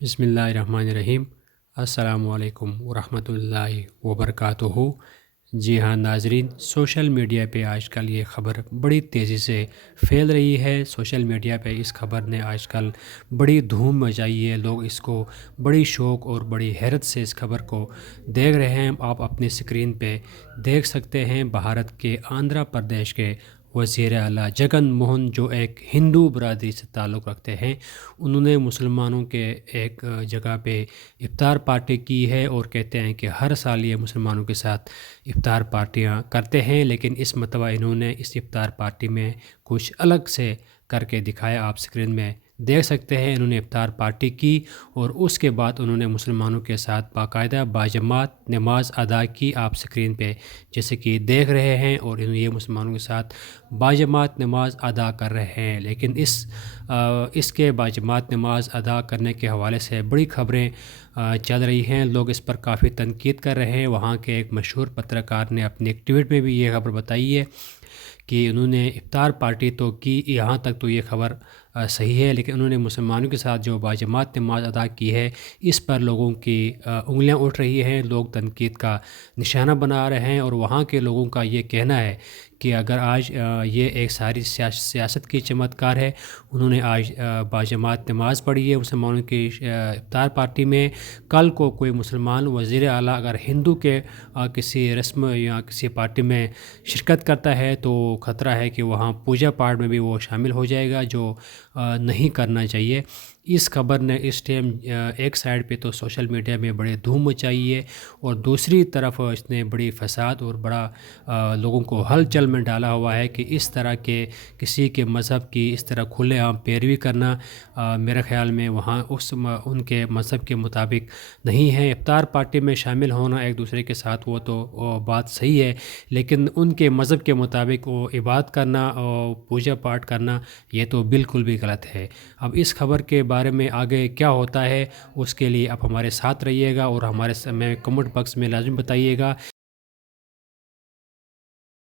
बिस्मिल्लाहिर्रहमानिर्रहीम। अस्सलामु अलैकुम वरहमतुल्लाहि वबरकातुहू। जी हाँ नाजरीन, सोशल मीडिया पे आजकल ये ख़बर बड़ी तेज़ी से फैल रही है। सोशल मीडिया पे इस ख़बर ने आजकल बड़ी धूम मचाई है। लोग इसको बड़ी शौक़ और बड़ी हैरत से इस ख़बर को देख रहे हैं। आप अपनी स्क्रीन पे देख सकते हैं, भारत के आंध्र प्रदेश के वज़ीर आला जगन मोहन, जो एक हिंदू बरादरी से ताल्लुक़ रखते हैं, उन्होंने मुसलमानों के एक जगह पे इफ्तार पार्टी की है और कहते हैं कि हर साल ये मुसलमानों के साथ इफ्तार पार्टियां करते हैं। लेकिन इस मरतबा इन्होंने इस इफ्तार पार्टी में कुछ अलग से करके दिखाया। आप स्क्रीन में देख सकते हैं, इन्होंने इफ्तार पार्टी की और उसके बाद उन्होंने मुसलमानों के साथ बाकायदा बाजमात नमाज अदा की। आप स्क्रीन पे जैसे कि देख रहे हैं, और ये मुसलमानों के साथ बाजमात नमाज अदा कर रहे हैं। लेकिन इसके बाजमात नमाज अदा करने के हवाले से बड़ी खबरें चल रही हैं। लोग इस पर काफ़ी तनकीद कर रहे हैं। वहाँ के एक मशहूर पत्रकार ने अपने एक ट्वीट में भी ये खबर बताई है कि उन्होंने इफ्तार पार्टी तो की, यहाँ तक तो ये खबर सही है, लेकिन उन्होंने मुसलमानों के साथ जो बाजमात नमाज अदा की है, इस पर लोगों की उंगलियां उठ रही हैं। लोग तनकीद का निशाना बना रहे हैं, और वहाँ के लोगों का ये कहना है कि अगर आज ये एक सारी सियासत की चमत्कार है। उन्होंने आज बाजमात नमाज पढ़ी है मुसलमानों की इफ्तार पार्टी में। कल को कोई मुसलमान वज़ीर आला अगर हिंदू के किसी रस्म या किसी पार्टी में शिरकत करता है, तो ख़तरा है कि वहाँ पूजा पाठ में भी वो शामिल हो जाएगा, जो नहीं करना चाहिए। इस खबर ने इस टाइम एक साइड पे तो सोशल मीडिया में बड़े धूम मचाई है, और दूसरी तरफ इसने बड़ी फसाद और बड़ा लोगों को हलचल में डाला हुआ है कि इस तरह के किसी के मज़हब की इस तरह खुलेआम पैरवी करना मेरे ख़्याल में वहाँ उनके मज़हब के मुताबिक नहीं है। इफ्तार पार्टी में शामिल होना एक दूसरे के साथ वो बात सही है, लेकिन उनके मज़हब के मुताबिक वो इबादत करना और पूजा पाठ करना ये तो बिल्कुल भी गलत है। अब इस खबर के बारे में आगे क्या होता है, उसके लिए आप हमारे साथ रहिएगा और हमारे समय कमेंट बॉक्स में लाज़िम बताइएगा।